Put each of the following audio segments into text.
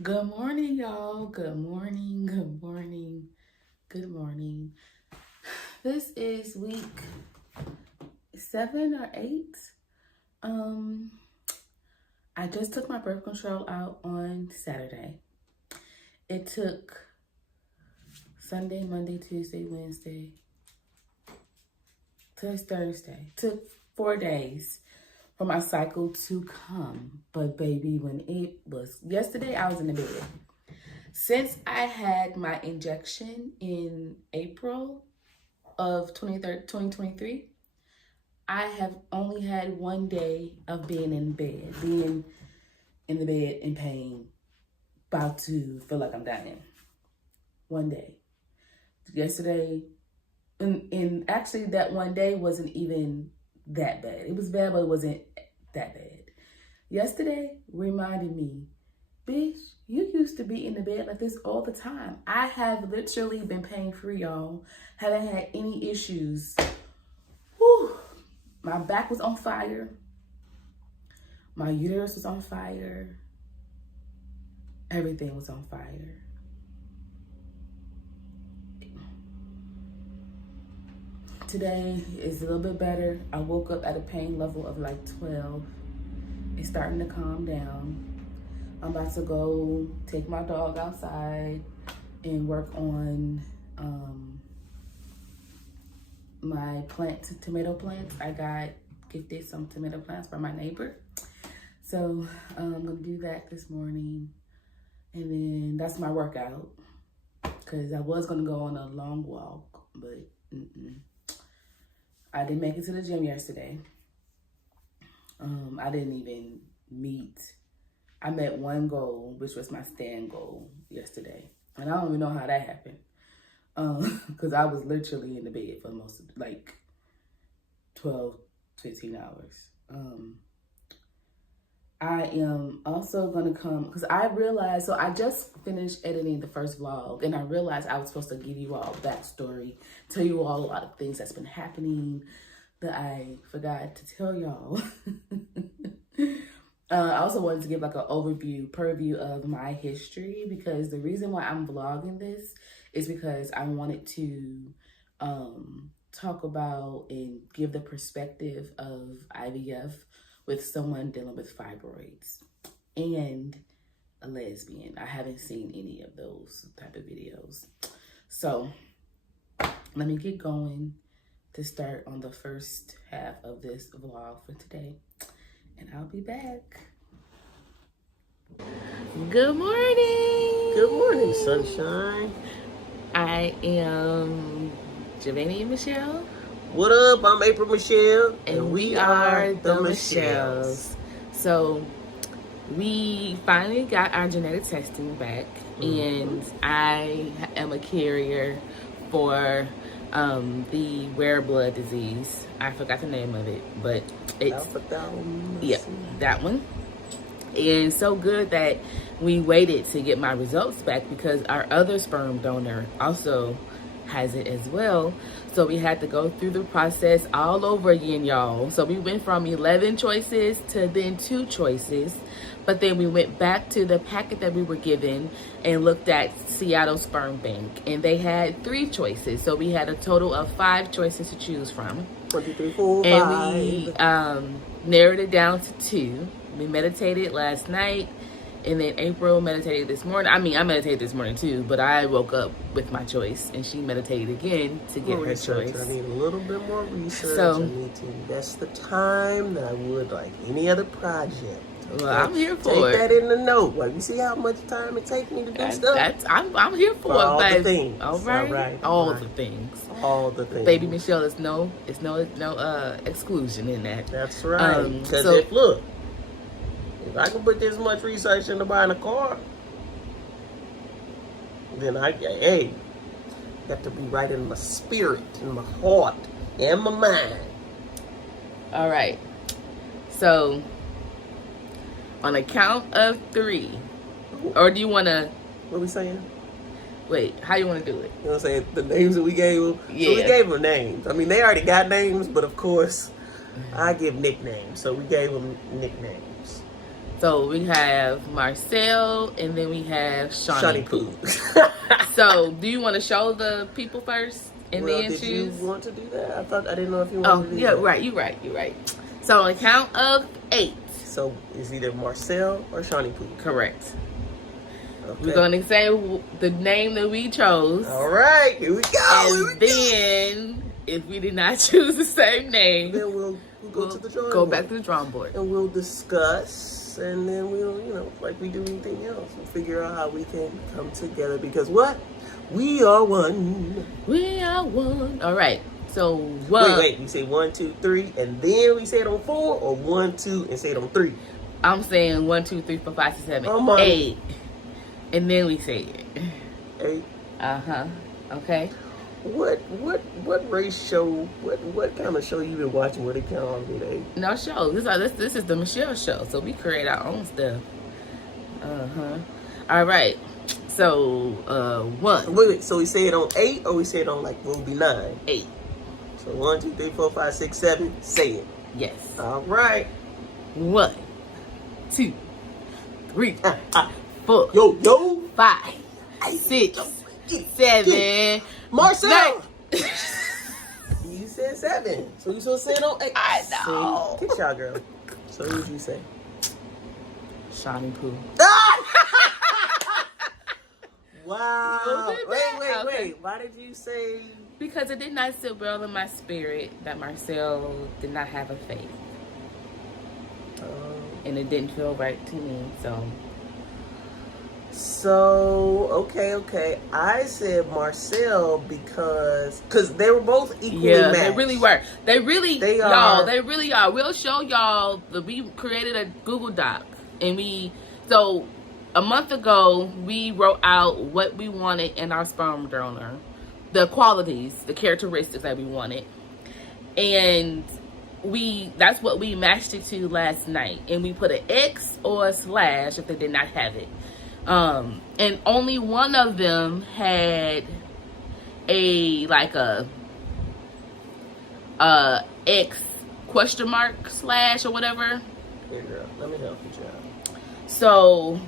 Good morning, y'all. Good morning, good morning, good morning. This is week 7 or 8. I just took my birth control out on Saturday. It took Sunday, Monday, Tuesday, Wednesday. Today's Thursday. Took 4 days for my cycle to come. But baby, when it was yesterday, I was in the bed. Since I had my injection in April of 2023, I have only had 1 day of being in the bed in pain, about to feel like I'm dying. 1 day. Yesterday, and actually that 1 day wasn't even that bad. It was bad, but it wasn't that bad. Yesterday reminded me, bitch, you used to be in the bed like this all the time. I have literally been pain-free, y'all. Haven't had any issues. Whew. My back was on fire. My uterus was on fire. Everything was on fire. Today is a little bit better. I woke up at a pain level of like 12. It's starting to calm down. I'm about to go take my dog outside and work on my tomato plants. I got gifted some tomato plants from my neighbor. So I'm gonna do that this morning. And then that's my workout. Cause I was gonna go on a long walk, but I didn't make it to the gym yesterday. I didn't even meet. I met one goal, which was my stand goal yesterday. And I don't even know how that happened. Because I was literally in the bed for most of, like, 12, 15 hours. I am also going to come, because I realized, so I just finished editing the first vlog, and I realized I was supposed to give you all backstory, tell you all a lot of things that's been happening that I forgot to tell y'all. I also wanted to give like an purview of my history, because the reason why I'm vlogging this is because I wanted to talk about and give the perspective of IVF with someone dealing with fibroids and a lesbian. I haven't seen any of those type of videos. So let me get going to start on the first half of this vlog for today. And I'll be back. Good morning. Good morning, sunshine. I am Giovanni and Michelle. What up? I'm April Michelle. And we are the Michelles. So we finally got our genetic testing back. And I am a carrier for the rare blood disease. I forgot the name of it, but it's that one. And so good that we waited to get my results back, because our other sperm donor also has it as well. So we had to go through the process all over again, y'all. So we went from 11 choices to then 2 choices. But then we went back to the packet that we were given and looked at Seattle Sperm Bank. And they had 3 choices. So we had a total of 5 choices to choose from. 1, 2, 3, 4, 5. And we narrowed it down to 2. We meditated last night. And then April meditated this morning. I mean, I meditated this morning too, but I woke up with my choice, and she meditated again to get her choice. I need a little bit more research. So, I need to invest the time that I would like any other project. Okay? Well, I'm here for it. Take that in the note. Like, you see how much time it takes me to do stuff? I'm here for it, all baby. the things. All right. All the things. All the things. Baby Michelle, it's no exclusion in that. That's right. Because look, if I can put this much research into buying a car, then I got to be right in my spirit, in my heart, and my mind. All right. So, on a count of 3, or do you want to... What are we saying? Wait, how you want to do it? You want to say the names that we gave them? Yeah. So we gave them names. I mean, they already got names, but of course, I give nicknames. So we gave them nicknames. So we have Marcel, and then we have Shawnee Poo. Poo. So do you want to show the people first and Well, then did choose? you want to do that? I didn't know if you wanted to do that. Right. You're right. So on the count of 8. So it's either Marcel or Shawnee Poo. Correct. Okay. We're going to say the name that we chose. All right, here we go. And then, if we did not choose the same name, then we'll go to the drawing go board. back to the drawing board. And we'll discuss, and then we'll, like we do anything else, we'll figure out how we can come together. Because what? We are one. We are one. All right. So what? Wait. We say 1, 2, 3, and then we say it on 4, or 1, 2, and say it on 3. I'm saying 1, 2, 3, 4, 5, 6, 7, Oh, my. 8, and then we say it. 8. Okay. What race show? What kind of show you been watching where they count all the way to 8? No show. This is the Michelle show. So we create our own stuff. All right. So 1. Wait. So we say it on 8, or we say it on like what would be 9? 8. So 1, 2, 3, 4, 5, 6, 7. Say it. Yes. All right. 1, 2, 3, 4. Yo. 5, 6, 7. Marcel. You said 7. So you supposed to say it on 8. I know. See? Get y'all, girl. So what did you say? Shawnee Poo. Wow. Wait. Okay. Why did you say? Because it did not sit well in my spirit that Marcel did not have a face. And it didn't feel right to me, So okay. I said Marcel because they were both equally matched. they really were. They really are. We'll show y'all. We created a Google Doc, and so a month ago we wrote out what we wanted in our sperm donor, the qualities, the characteristics that we wanted, and that's what we matched it to last night, and we put an X or a slash if they did not have it. And only one of them had a X question mark slash or whatever. Here, girl, let me help you, child. So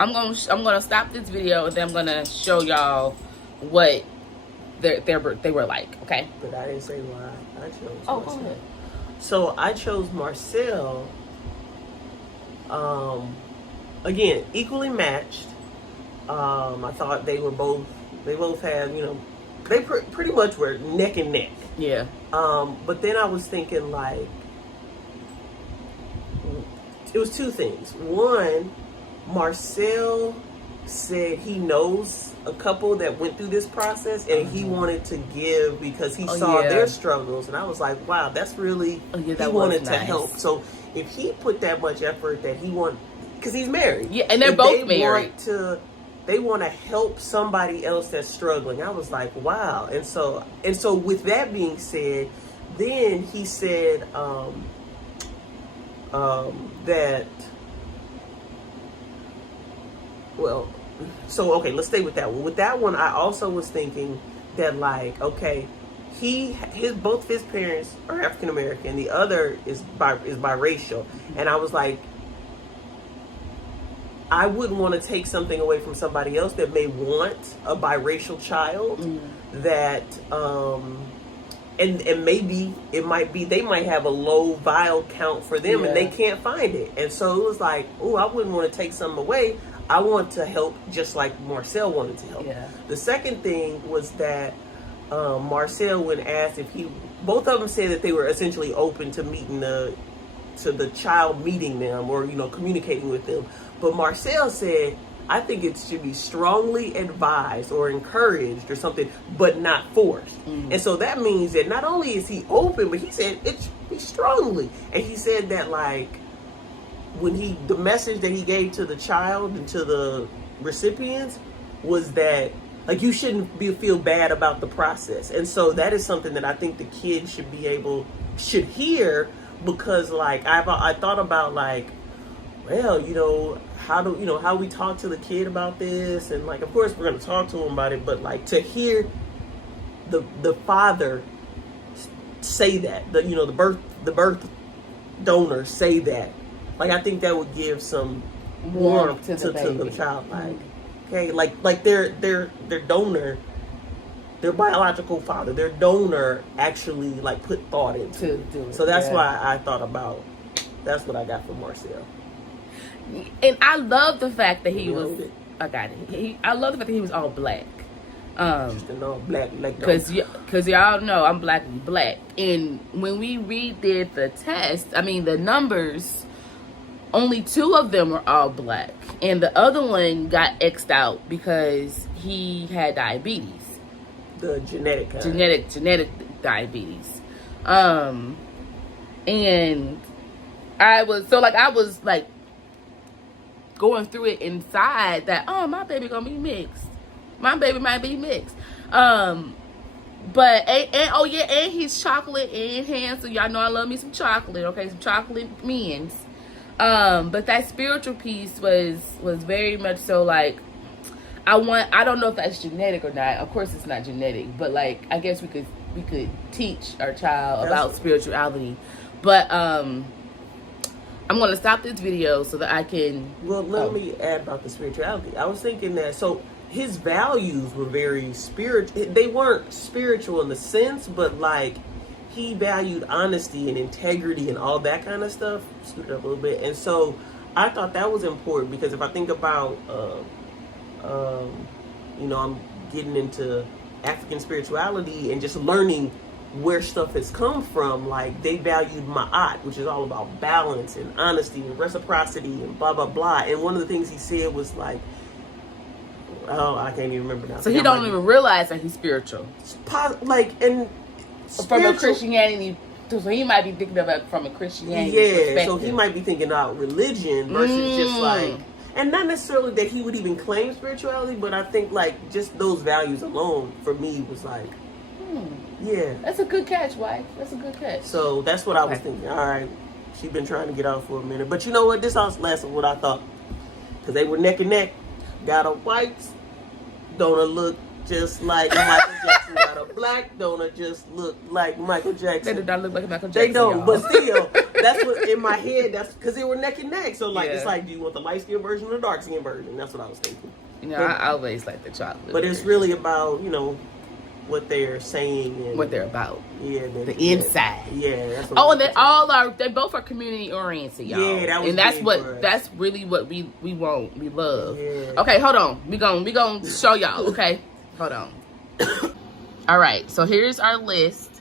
I'm gonna stop this video, and then I'm gonna show y'all what they were like. Okay. But I didn't say why I chose. Oh, Marcel. go ahead. So I chose Marcel. Again, equally matched. I thought they both had, they pretty much were neck and neck. Yeah. But then I was thinking, like, it was 2 things. One, Marcel said he knows a couple that went through this process, and he wanted to give because he saw their struggles, and I was like, wow, that's really, he wanted to help. So if he put that much effort that he want, because he's married, and they're both married, they want to help somebody else that's struggling. I was like, wow. And so with that being said, then he said that, well, so okay, let's stay with that one. With that one, I also was thinking that, like, okay, both of his parents are African American, the other is biracial, and I was like, I wouldn't want to take something away from somebody else that may want a biracial child, that and maybe it might be they might have a low vial count for them, and they can't find it, and so it was like, oh, I wouldn't want to take something away. I want to help just like Marcel wanted to help. Yeah. The second thing was that Marcel, when asked if both of them said that they were essentially open to meeting the child meeting them, or communicating with them. But Marcel said, I think it should be strongly advised or encouraged or something, but not forced. And so that means that not only is he open, but he said it should be strongly. And he said that, like, when the message that he gave to the child and to the recipients was that, like, you shouldn't feel bad about the process. And so that is something that I think the kids should hear, because, like, I thought about, like, well, how we talk to the kid about this, and, like, of course we're going to talk to him about it, but, like, to hear the father say that, the birth donor say that, Like, I think that would give some warmth to the child. Like, okay, like their donor, their biological father, their donor actually like put thought into it. Do it. So that's why I thought about. That's what I got from Marcel. And I love the fact that he was. I got it. I love the fact that he was all black. Just an all black, like because y'all know I'm black, and when we redid the test, I mean the numbers, only 2 of them were all black, and the other one got X'd out because he had diabetes. The genetic kind. Genetic diabetes. And I was like going through it inside that, oh, my baby gonna be mixed. My baby might be mixed. But and he's chocolate and handsome. Y'all know I love me some chocolate, okay? Some chocolate men's. But that spiritual piece was very much so like, I don't know if that's genetic or not. Of course it's not genetic, but like I guess we could teach our child about spirituality. But I'm gonna stop this video so that I can. Well, let me add about the spirituality. I was thinking that his values were very spiritual. They weren't spiritual in the sense, but like he valued honesty and integrity and all that kind of stuff. Scoot it up a little bit. And so I thought that was important because if I think about, I'm getting into African spirituality and just learning where stuff has come from. Like they valued ma'at, which is all about balance and honesty and reciprocity and blah blah blah. And one of the things he said was like, oh, I can't even remember now. So he don't even realize that he's spiritual. From a Christianity, so he might be thinking about it from a Christianity perspective. So he might be thinking about religion versus just like, and not necessarily that he would even claim spirituality, but I think like just those values alone for me was like, yeah. That's a good catch, wife. That's a good catch. So that's what I was thinking. All right, she's been trying to get out for a minute, but you know what? This also lasted what I thought because they were neck and neck. Got a white donor look just like Michael Jackson. Got a black donor just look like Michael Jackson. They do not look like Michael Jackson. They don't, y'all. but still, that's what in my head. That's because they were neck and neck. So like, it's like, do you want the light skin version or the dark skin version? That's what I was thinking. You know, I always like the chocolate. But it's really about what they're saying and what they're about. Yeah, the inside. Yeah. That's what they both are community oriented, y'all. Yeah, that's really what we want. We love. Yeah. Okay, hold on. We gonna show y'all. Okay, hold on. All right, so here's our list.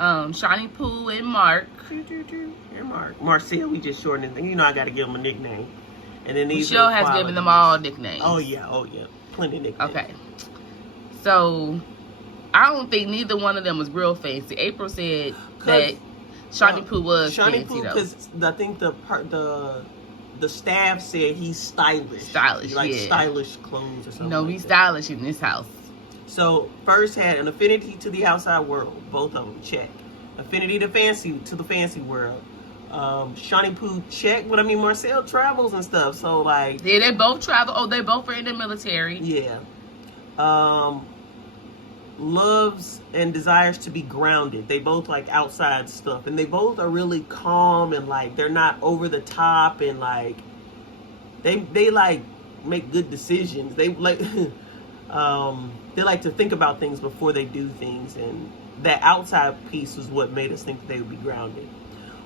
Shawnee Pooh and Mark. And Marcel, we just shortened it. I got to give him a nickname. And then Michelle has given them all nicknames. Oh yeah, plenty of nicknames. Okay, so I don't think neither one of them was real fancy. April said that Shawnee Pooh was fancy though. Because I think the staff said he's stylish. Stylish, stylish clothes or something. No, he's stylish in this house. So first had an affinity to the outside world. Both of them, check. Affinity to the fancy world. Shawnee Pooh, check. But I mean, Marcel travels and stuff. So like, yeah, they both travel. Oh, they both are in the military. Yeah. Loves and desires to be grounded. They both like outside stuff, and they both are really calm and like they're not over the top and like they like make good decisions. They like they like to think about things before they do things, and that outside piece was what made us think that they would be grounded.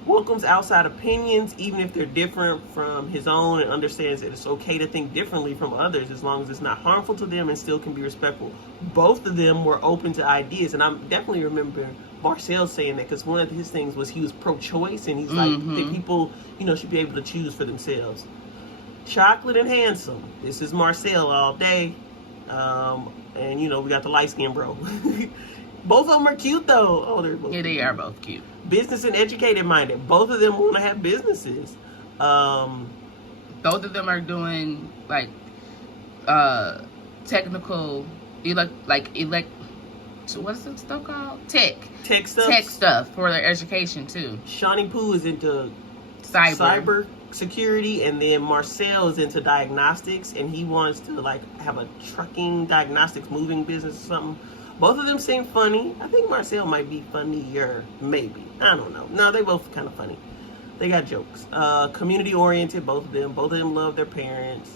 Welcomes outside opinions, even if they're different from his own, and understands that it's okay to think differently from others as long as it's not harmful to them and still can be respectful. Both of them were open to ideas, and I definitely remember Marcel saying that because one of his things was he was pro-choice, and he's like, that people, should be able to choose for themselves. Chocolate and handsome. This is Marcel all day. And, we got the light-skinned bro. Both of them are cute, though. Oh, they're both cute. They are both cute. Business and educated minded. Both of them want to have businesses. Both of them are doing like technical, what's this stuff called? Tech stuff for their education too. Shawnee Pooh is into cyber security, and then Marcel is into diagnostics, and he wants to like have a trucking diagnostics moving business or something. Both of them seem funny. I think Marcel might be funnier, maybe. I don't know. No, they both kind of funny. They got jokes. Community oriented, both of them. Both of them love their parents.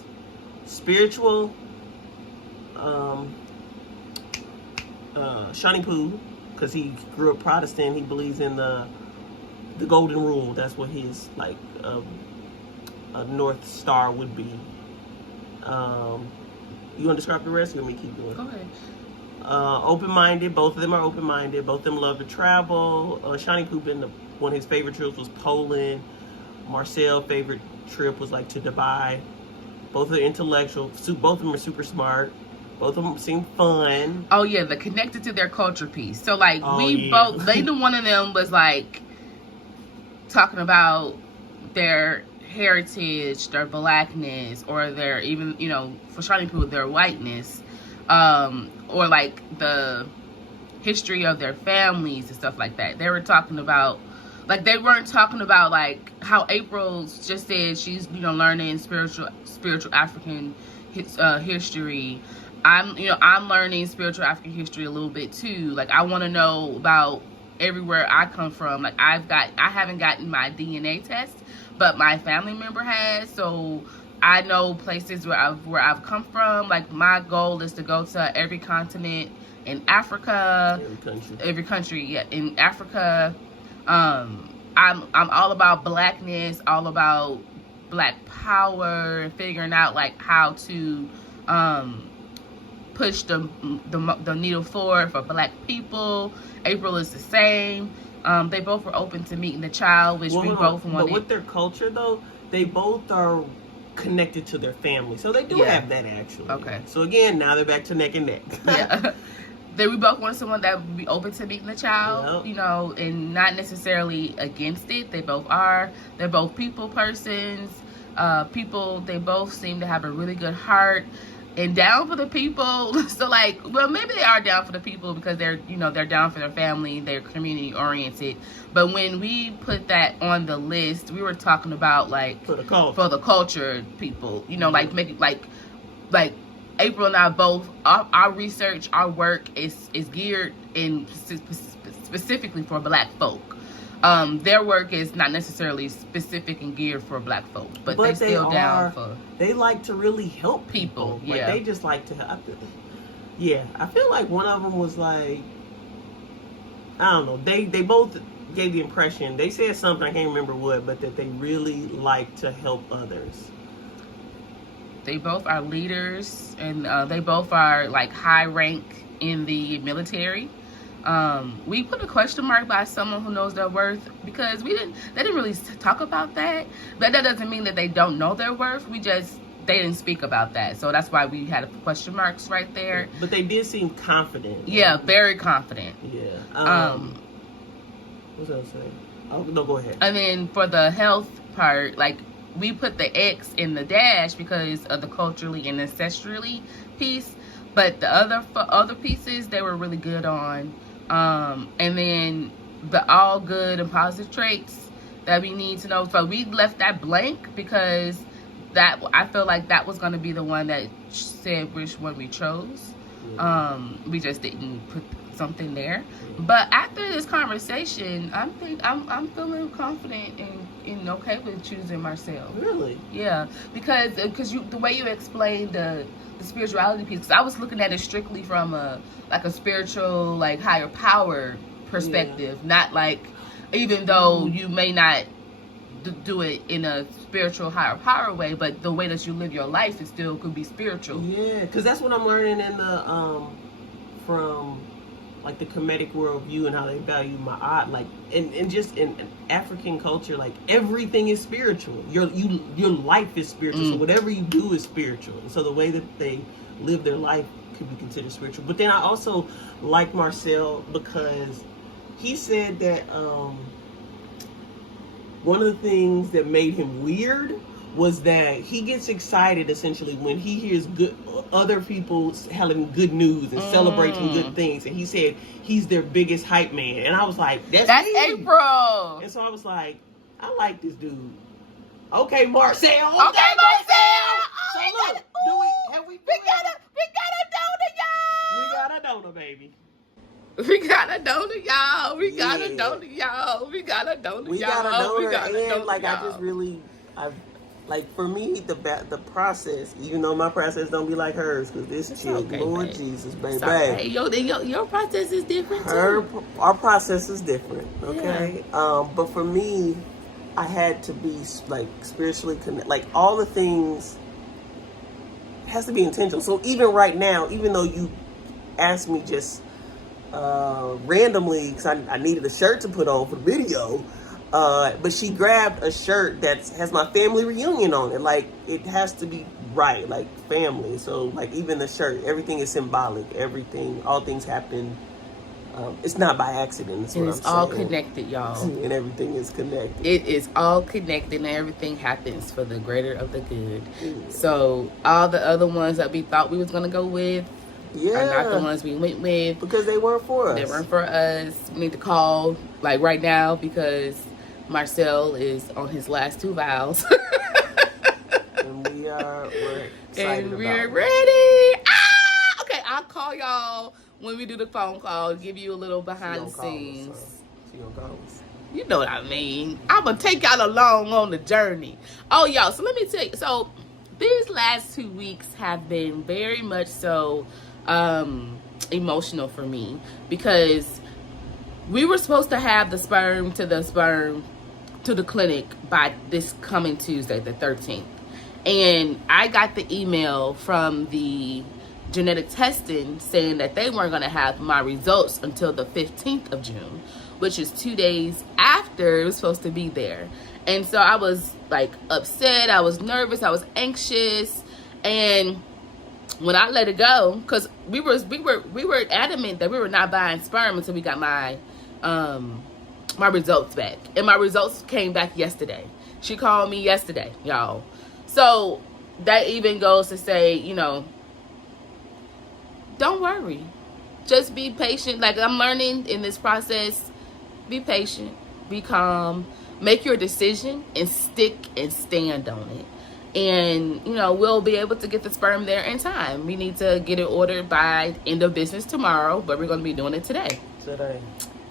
Spiritual. Shani Poo, because he grew up Protestant. He believes in the golden rule. That's what his like a North Star would be. You want to describe the rest? Or you want me to keep going? Go ahead. Open-minded. Both of them are open-minded. Both of them love to travel. Shani Poo, one of his favorite trips was Poland. Marcel's favorite trip was like to Dubai. Both are intellectual. Both of them are super smart. Both of them seem fun. Oh yeah, the connected to their culture piece. So like both, neither one of them was like talking about their heritage, their blackness, or their even, you know, for Shani Poo, their whiteness, or like the history of their families and stuff like that. They were talking about, like, they weren't talking about like how April's just said she's, you know, learning spiritual African history. I'm learning spiritual African history a little bit too. Like, I want to know about everywhere I come from. Like, I haven't gotten my DNA test, but my family member has, so I know places where I've come from. Like, my goal is to go to every continent in Africa, every country, yeah, in Africa. I'm all about blackness, all about black power, and figuring out like how to push the needle forward for black people. April is the same. They both were open to meeting the child, which we both wanted. But with their culture, though, they both are connected to their family, so they do have that actually. Okay. So again, now they're back to neck and neck. Yeah. We both wanted someone that would be open to meeting the child, you know, and not necessarily against it. They both are. They're both people persons. They both seem to have a really good heart and down for the people. So like, well, maybe they are down for the people because they're, you know, they're down for their family, they're community oriented. But when we put that on the list, we were talking about like for the culture people, you know, like making like April and I both, our research, our work is geared in specifically for black folk. Their work is not necessarily specific and geared for black folk, but they still down for. They like to really help people. Yeah, like, they just like to help. Yeah, I feel like one of them was like, I don't know. They both gave the impression. They said something, I can't remember what, but that they really like to help others. They both are leaders, and they both are like high rank in the military. We put a question mark by someone who knows their worth because they didn't really talk about that. But that doesn't mean that they don't know their worth. They didn't speak about that. So that's why we had question marks right there. But they did seem confident. Yeah, very confident. Yeah. What was I saying? Oh, no, go ahead. And then for the health part, like, we put the X in the dash because of the culturally and ancestrally piece, but the other pieces they were really good on. And then the all good and positive traits that we need to know. So we left that blank because that, I feel like that was going to be the one that said which one we chose. We just didn't put something there. But after this conversation, I'm feeling confident and okay with choosing Marcel. Really? Yeah, because the way you explained the spirituality piece, because I was looking at it strictly from a spiritual, like, higher power perspective, not like, even though you may not do it in a spiritual higher power way, but the way that you live your life, it still could be spiritual. Yeah, because that's what I'm learning in the from like the Kemetic worldview and how they value ma'at, like, and just in African culture, like, everything is spiritual. Your life is spiritual. So whatever you do is spiritual. And so the way that they live their life could be considered spiritual. But then I also like Marcel because he said that one of the things that made him weird was that he gets excited essentially when he hears other people having good news and celebrating good things. And he said he's their biggest hype man. And I was like, that's April. And so I was like, I like this dude. Okay, Marcel. Okay, Marcel. So look, we got a donor, y'all. We got a donor, baby. We got a donor, y'all. We got a donor, y'all. We got a donor, we y'all. got a donor, we got a donor, like y'all. I just really, like for me the process. Even though my process don't be like hers, because this chick, okay, Lord babe. Jesus, baby, hey, your process is different too. Our process is different, okay. Yeah. But for me, I had to be like spiritually connected. Like all the things has to be intentional. So even right now, even though you asked me just randomly because I needed a shirt to put on for the video, but she grabbed a shirt that has my family reunion on it. Like it has to be right, like family. So like even the shirt, everything is symbolic. Everything, all things happen. It's not by accident. It's all connected, y'all. And everything is connected. It is all connected, and everything happens for the greater of the good. So all the other ones that we thought we was gonna go with, are not the ones we went with. Because they weren't for us. They weren't for us. We need to call, like, right now because Marcel is on his last 2 vows. And we're excited and we're ready. Ah! Okay, I'll call y'all when we do the phone call, give you a little behind the scenes. She gonna call us. You know what I mean. I'm going to take y'all along on the journey. Oh, y'all, so let me tell you. So these last 2 weeks have been very much so emotional for me because we were supposed to have the sperm to the clinic by this coming Tuesday, the 13th. And I got the email from the genetic testing saying that they weren't going to have my results until the 15th of June, which is 2 days after it was supposed to be there. And so I was like upset, I was nervous, I was anxious, and when I let it go, because we were adamant that we were not buying sperm until we got my my results back. And my results came back yesterday. She called me yesterday, y'all. So that even goes to say, you know, don't worry. Just be patient. Like I'm learning in this process, be patient, be calm, make your decision and stick and stand on it. And, you know, we'll be able to get the sperm there in time. We need to get it ordered by end of business tomorrow, but we're going to be doing it today.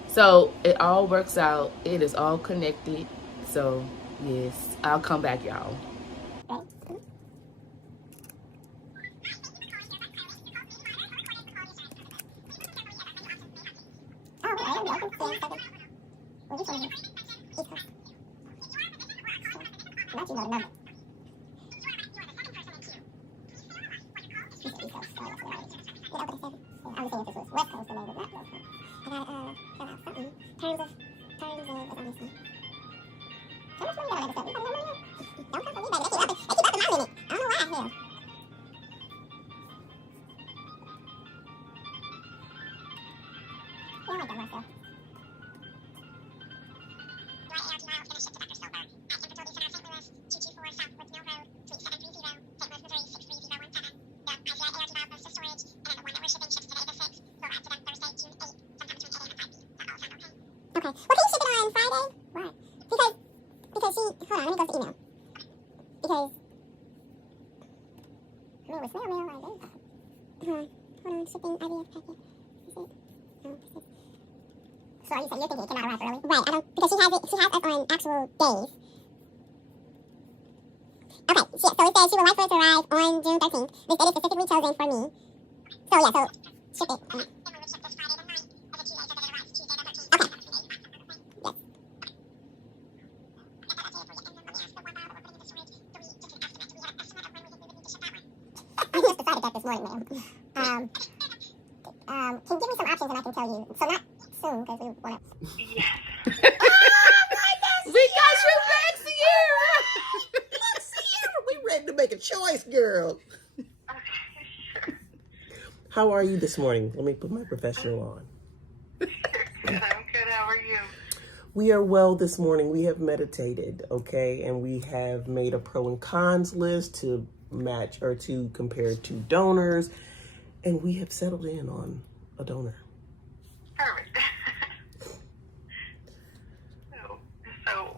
So it all works out. It is all connected. So, yes, I'll come back, y'all. Okay. Well, can you ship it on Friday? Why? Because she, hold on, let me go to email. Because, I mean, with snail mail, I did. Hold on, shipping IVF packet. Is it? No, is it? So you're thinking it cannot arrive early? Right, because she has us on actual days. Okay, so it says she would like for it to arrive on June 13th. This date is specifically chosen for me. So yeah, so ship it. This morning, ma'am. Can you give me some options and I can tell you? So not soon, because we want to. Yeah. We got you back, Sierra. Sierra, we ready to make a choice, girl. How are you this morning? Let me put my professional on. Good, I'm good. How are you? We are well this morning. We have meditated, okay? And we have made a pro and cons list to match or to compare two donors, and we have settled in on a donor. Perfect. So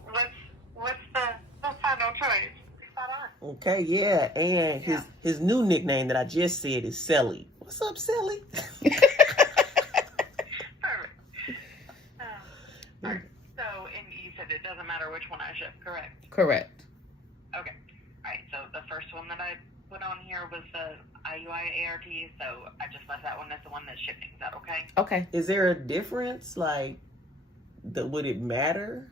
what's the final choice? Okay, yeah, and his new nickname that I just said is Selly. What's up, Selly? remember which one I shipped, correct? Correct. Okay. All right, so the first one that I put on here was the IUI ART, so I just left that one as the one that's shipping. Is that okay? Okay. Is there a difference? Like, would it matter?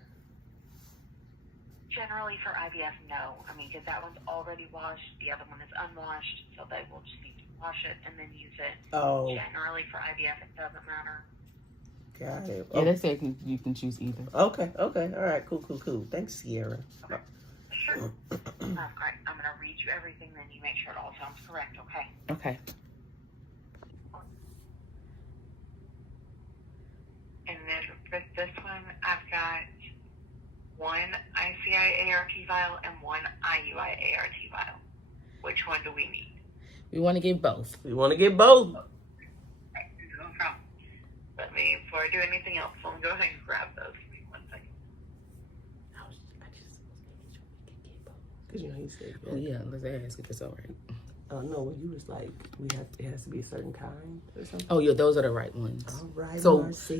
Generally for IVF, no. I mean, because that one's already washed. The other one is unwashed, so they will just need to wash it and then use it. Oh, Generally for IVF, it doesn't matter. got it. Yeah, they say you can choose either. Okay. All right. Cool. Thanks, Sierra. Okay. Sure. All right, I'm going to read you everything, then you make sure it all sounds correct, okay? Okay. And then for this one, I've got one ICI ART vial and one IUI ART vial. Which one do we need? We want to get both. We want to get both. Right, no problem. Let me, before I do anything else, let me go ahead and grab those. Give me 1 second. Because you know he said. Oh yeah, let's ask if it's all right. Oh no, when you was like, it has to be a certain kind or something. Oh yeah, those are the right ones. All right, So- Marcy.